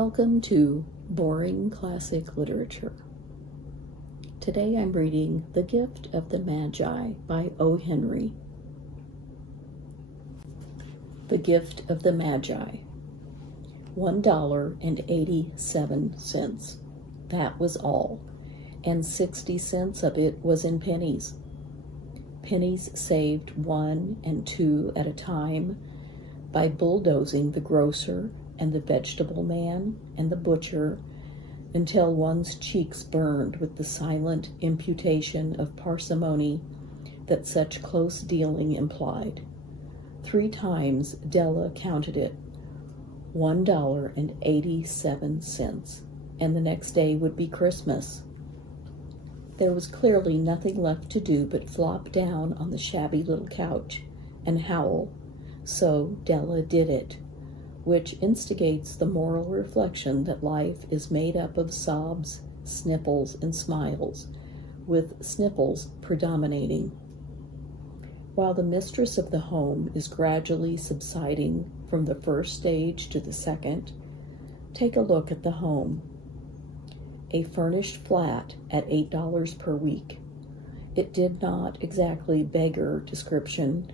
Welcome to Boring Classic Literature. Today I'm reading The Gift of the Magi by O. Henry. The Gift of the Magi. $1.87. That was all, and 60 cents of it was in pennies. Pennies saved 1 and 2 at a time by bulldozing the grocer and the vegetable man and the butcher until one's cheeks burned with the silent imputation of parsimony that such close dealing implied. 3 times Della counted it, $1.87, and the next day would be Christmas. There was clearly nothing left to do but flop down on the shabby little couch and howl, so Della did it, which instigates the moral reflection that life is made up of sobs, sniffles, and smiles, with sniffles predominating. While the mistress of the home is gradually subsiding from the first stage to the second, take a look at the home. A furnished flat at $8 per week. It did not exactly beggar description,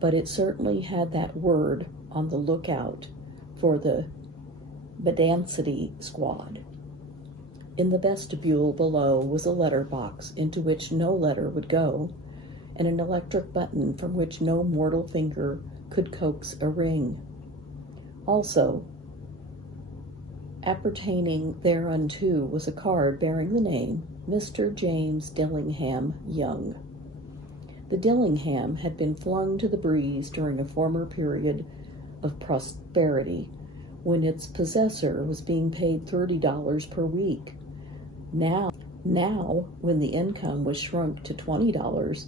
but it certainly had that word on the lookout for the Bedancity squad. In the vestibule below was a letter box into which no letter would go, and an electric button from which no mortal finger could coax a ring. Also, appertaining thereunto was a card bearing the name Mr. James Dillingham Young. The Dillingham had been flung to the breeze during a former period of prosperity when its possessor was being paid $30 per week. Now, when the income was shrunk to $20,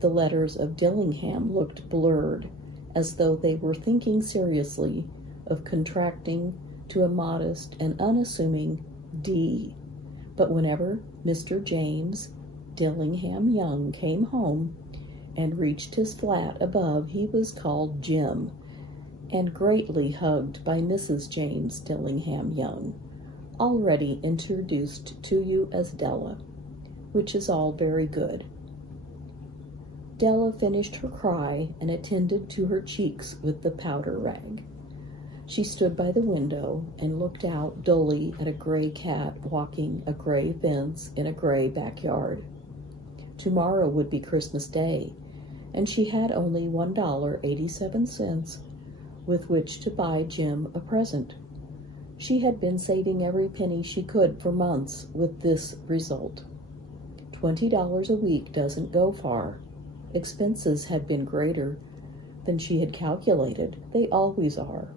the letters of Dillingham looked blurred, as though they were thinking seriously of contracting to a modest and unassuming D. But whenever Mr. James Dillingham Young came home and reached his flat above, he was called Jim, and greatly hugged by Mrs. James Dillingham Young, already introduced to you as Della, which is all very good. Della finished her cry and attended to her cheeks with the powder rag. She stood by the window and looked out dully at a gray cat walking a gray fence in a gray backyard. Tomorrow would be Christmas Day, and she had only $1.87 with which to buy Jim a present. She had been saving every penny she could for months with this result. $20 a week doesn't go far. Expenses had been greater than she had calculated. They always are.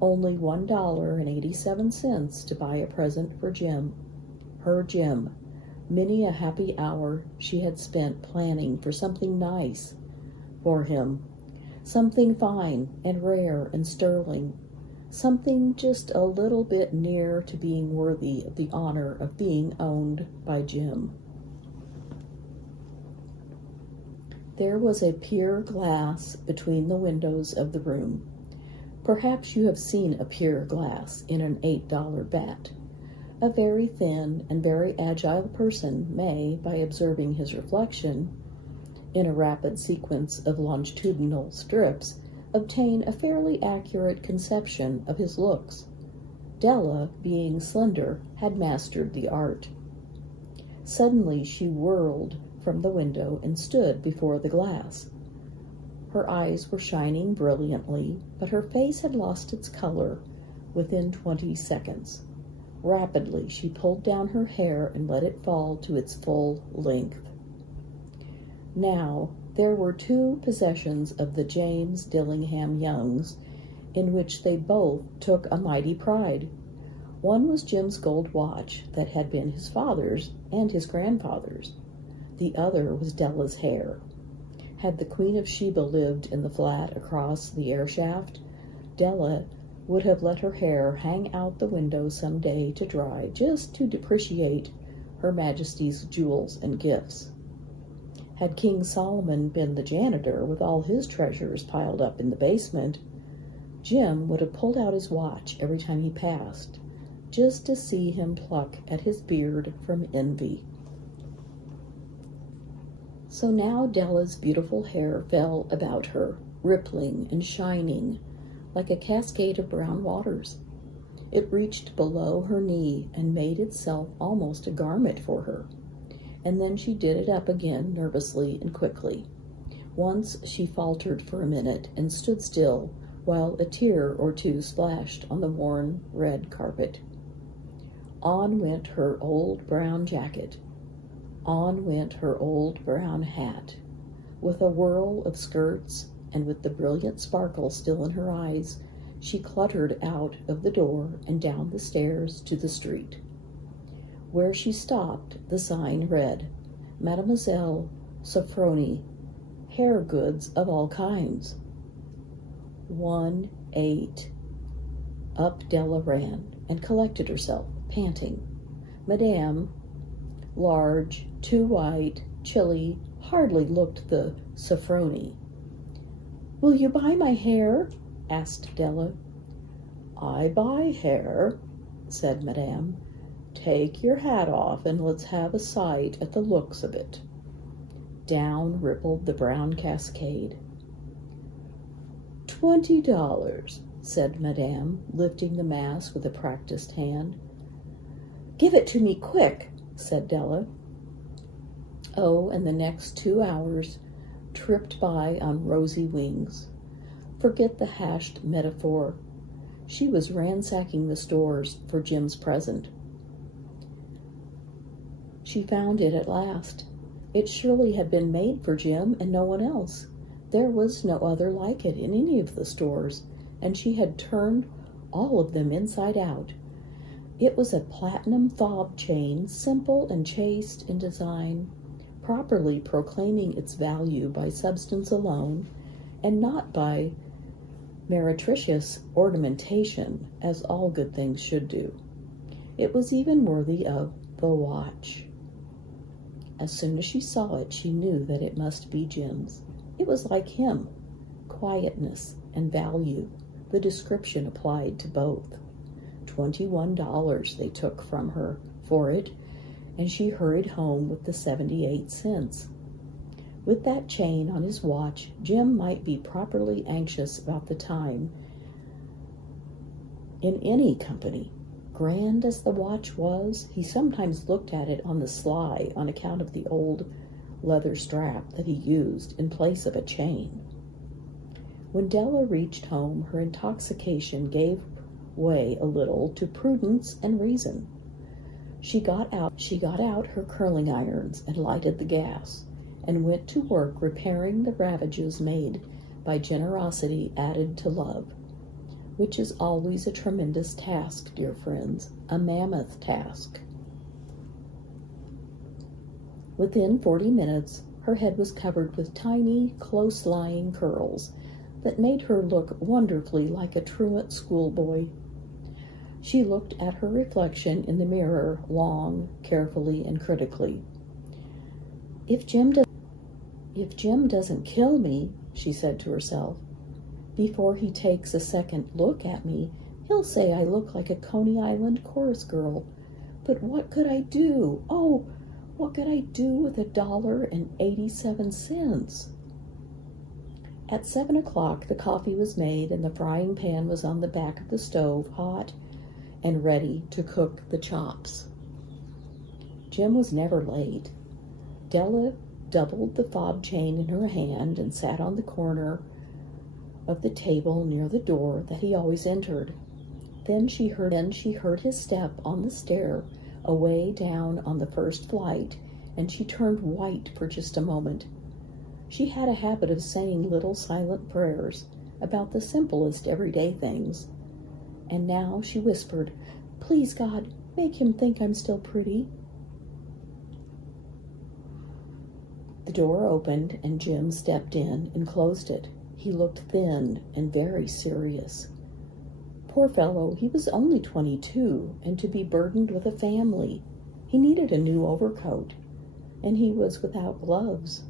Only $1.87 to buy a present for Jim. Her Jim. Many a happy hour she had spent planning for something nice for him. Something fine and rare and sterling. Something just a little bit near to being worthy of the honor of being owned by Jim. There was a pier glass between the windows of the room. Perhaps you have seen a pier glass in an $8 bet. A very thin and very agile person may, by observing his reflection in a rapid sequence of longitudinal strips, obtain a fairly accurate conception of his looks. Della, being slender, had mastered the art. Suddenly she whirled from the window and stood before the glass. Her eyes were shining brilliantly, but her face had lost its color within 20 seconds. Rapidly she pulled down her hair and let it fall to its full length. Now, there were 2 possessions of the James Dillingham Youngs in which they both took a mighty pride. One was Jim's gold watch that had been his father's and his grandfather's. The other was Della's hair. Had the Queen of Sheba lived in the flat across the air shaft, Della would have let her hair hang out the window some day to dry, just to depreciate Her Majesty's jewels and gifts. Had King Solomon been the janitor with all his treasures piled up in the basement, Jim would have pulled out his watch every time he passed, just to see him pluck at his beard from envy. So now Della's beautiful hair fell about her, rippling and shining like a cascade of brown waters. It reached below her knee and made itself almost a garment for her. And then she did it up again nervously and quickly. Once she faltered for a minute and stood still while a tear or two splashed on the worn red carpet. On went her old brown jacket. On went her old brown hat. With a whirl of skirts and with the brilliant sparkle still in her eyes, she cluttered out of the door and down the stairs to the street. Where she stopped, the sign read, Mademoiselle Sofronie, hair goods of all kinds. 1-8. Up Della ran and collected herself, panting. Madame, large, too white, chilly, hardly looked the Sofronie. Will you buy my hair? Asked Della. I buy hair, said Madame. Take your hat off and let's have a sight at the looks of it. Down rippled the brown cascade. $20, said Madame, lifting the mass with a practiced hand. Give it to me quick, said Della. Oh, and the next 2 hours tripped by on rosy wings. Forget the hashed metaphor. She was ransacking the stores for Jim's present. She found it at last. It surely had been made for Jim and no one else. There was no other like it in any of the stores, and she had turned all of them inside out. It was a platinum fob chain, simple and chaste in design, properly proclaiming its value by substance alone, and not by meretricious ornamentation, as all good things should do. It was even worthy of the watch. As soon as she saw it, she knew that it must be Jim's. It was like him, quietness and value. The description applied to both. $21 they took from her for it, and she hurried home with the 78 cents. With that chain on his watch, Jim might be properly anxious about the time in any company. Grand as the watch was, he sometimes looked at it on the sly on account of the old leather strap that he used in place of a chain. When Della reached home, her intoxication gave way a little to prudence and reason. She got out her curling irons and lighted the gas, and went to work repairing the ravages made by generosity added to love, which is always a tremendous task, dear friends, a mammoth task. Within 40 minutes, her head was covered with tiny, close-lying curls that made her look wonderfully like a truant schoolboy. She looked at her reflection in the mirror long, carefully, and critically. If Jim doesn't kill me, she said to herself, before he takes a second look at me, he'll say I look like a Coney Island chorus girl. But what could I do? Oh, what could I do with $1.87? At 7 o'clock, the coffee was made and the frying pan was on the back of the stove, hot and ready to cook the chops. Jim was never late. Della doubled the fob chain in her hand and sat on the corner of the table near the door that he always entered. Then she heard his step on the stair away down on the first flight, and she turned white for just a moment. She had a habit of saying little silent prayers about the simplest everyday things, and now she whispered, "Please, God, make him think I'm still pretty." The door opened and Jim stepped in and closed it. He looked thin and very serious. Poor fellow, he was only 22, and to be burdened with a family. He needed a new overcoat, and he was without gloves.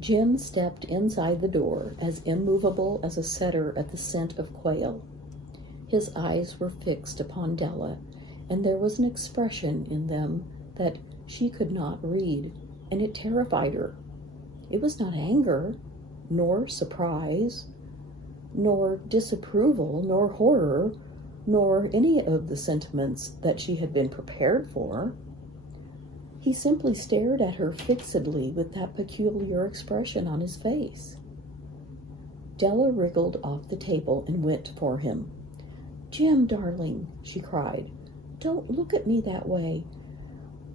Jim stepped inside the door, as immovable as a setter at the scent of quail. His eyes were fixed upon Della, and there was an expression in them that she could not read, and it terrified her. It was not anger, nor surprise, nor disapproval, nor horror, nor any of the sentiments that she had been prepared for. He simply stared at her fixedly with that peculiar expression on his face. Della wriggled off the table and went for him. "Jim, darling," she cried, "don't look at me that way.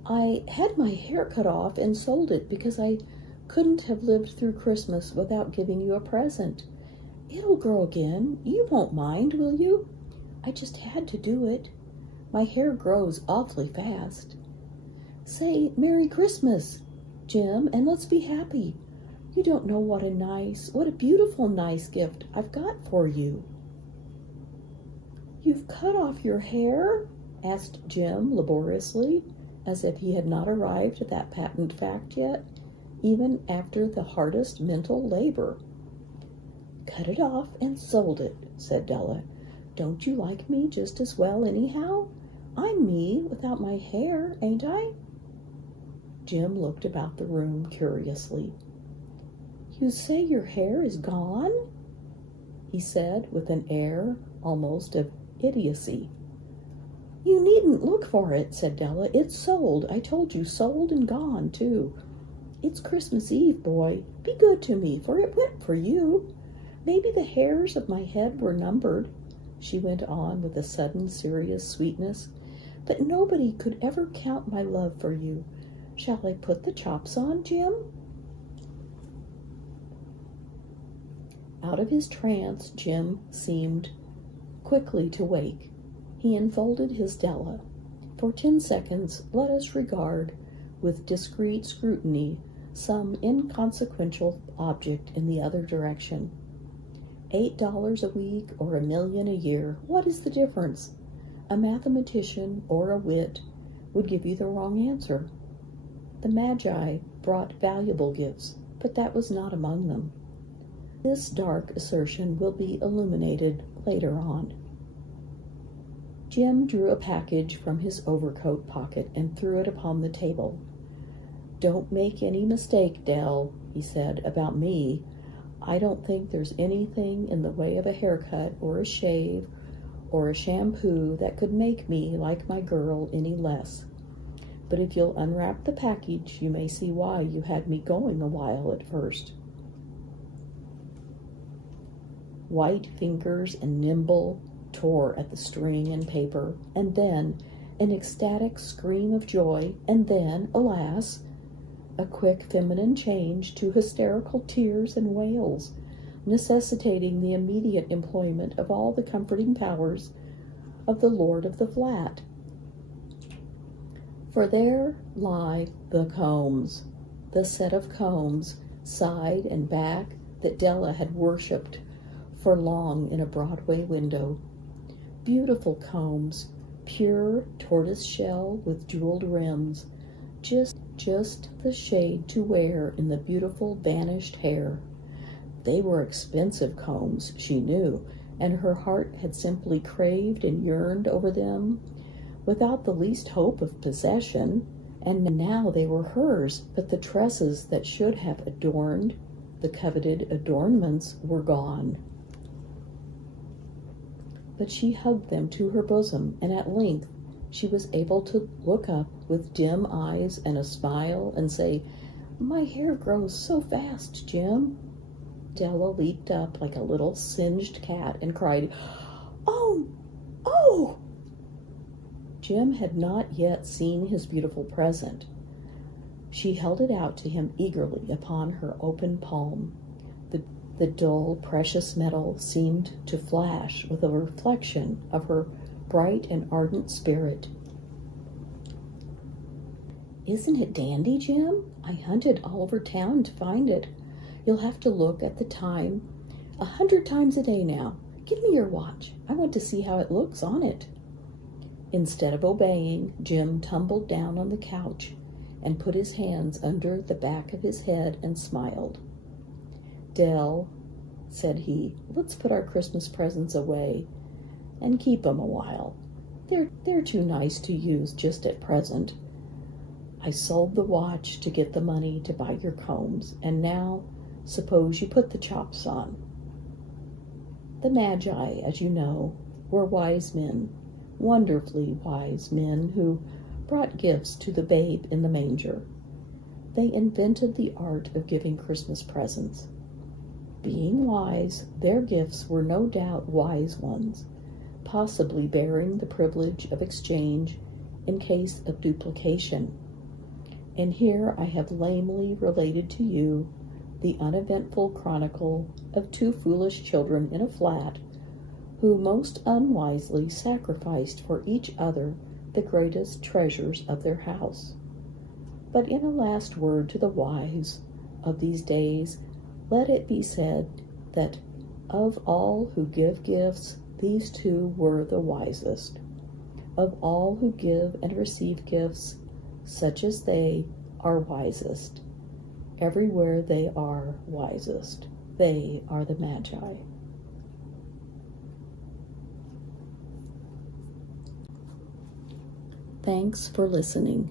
I had my hair cut off and sold it because I couldn't have lived through Christmas without giving you a present. It'll grow again. You won't mind, will you? I just had to do it. My hair grows awfully fast. Say Merry Christmas, Jim, and let's be happy. You don't know what a beautiful nice gift I've got for you." "You've cut off your hair?" asked Jim laboriously, as if he had not arrived at that patent fact yet, even after the hardest mental labor. "Cut it off and sold it," said Della. "Don't you like me just as well anyhow? I'm me without my hair, ain't I?" Jim looked about the room curiously. "You say your hair is gone?" he said with an air almost of idiocy. "You needn't look for it," said Della. "It's sold. I told you, sold and gone, too. It's Christmas Eve, boy. Be good to me, for it went for you. Maybe the hairs of my head were numbered," she went on with a sudden serious sweetness, "but nobody could ever count my love for you. Shall I put the chops on, Jim?" Out of his trance, Jim seemed quickly to wake. He enfolded his Della. For 10 seconds, let us regard with discreet scrutiny some inconsequential object in the other direction. $8 a week or $1 million a year, what is the difference? A mathematician or a wit would give you the wrong answer. The Magi brought valuable gifts, but that was not among them. This dark assertion will be illuminated later on. Jim drew a package from his overcoat pocket and threw it upon the table. "Don't make any mistake, Dell," he said, "about me. I don't think there's anything in the way of a haircut or a shave or a shampoo that could make me like my girl any less. But if you'll unwrap the package, you may see why you had me going a while at first." White fingers and nimble tore at the string and paper, and then an ecstatic scream of joy, and then, alas, a quick feminine change to hysterical tears and wails, necessitating the immediate employment of all the comforting powers of the lord of the flat. For there lie the combs, the set of combs, side and back, that Della had worshipped for long in a Broadway window. Beautiful combs, pure tortoise shell with jeweled rims, just the shade to wear in the beautiful vanished hair. They were expensive combs, she knew, and her heart had simply craved and yearned over them without the least hope of possession, and now they were hers, but the tresses that should have adorned the coveted adornments were gone. But she hugged them to her bosom, and at length she was able to look up with dim eyes and a smile and say, "My hair grows so fast, Jim." Della leaped up like a little singed cat and cried, "Oh, oh!" Jim had not yet seen his beautiful present. She held it out to him eagerly upon her open palm. The dull, precious metal seemed to flash with a reflection of her bright and ardent spirit. "Isn't it dandy, Jim? I hunted all over town to find it. You'll have to look at the time 100 times a day now. Give me your watch. I want to see how it looks on it." Instead of obeying, Jim tumbled down on the couch and put his hands under the back of his head and smiled. "Dell," said he, "let's put our Christmas presents away. and keep 'em a while. They're too nice to use just at present. I sold the watch to get the money to buy your combs, and now suppose you put the chops on." The Magi, as you know, were wise men, wonderfully wise men who brought gifts to the babe in the manger. They invented the art of giving Christmas presents. Being wise, their gifts were no doubt wise ones, possibly bearing the privilege of exchange in case of duplication. And here I have lamely related to you the uneventful chronicle of two foolish children in a flat who most unwisely sacrificed for each other the greatest treasures of their house. But in a last word to the wise of these days, let it be said that of all who give gifts, these two were the wisest. Of all who give and receive gifts, such as they are wisest. Everywhere they are wisest. They are the Magi. Thanks for listening.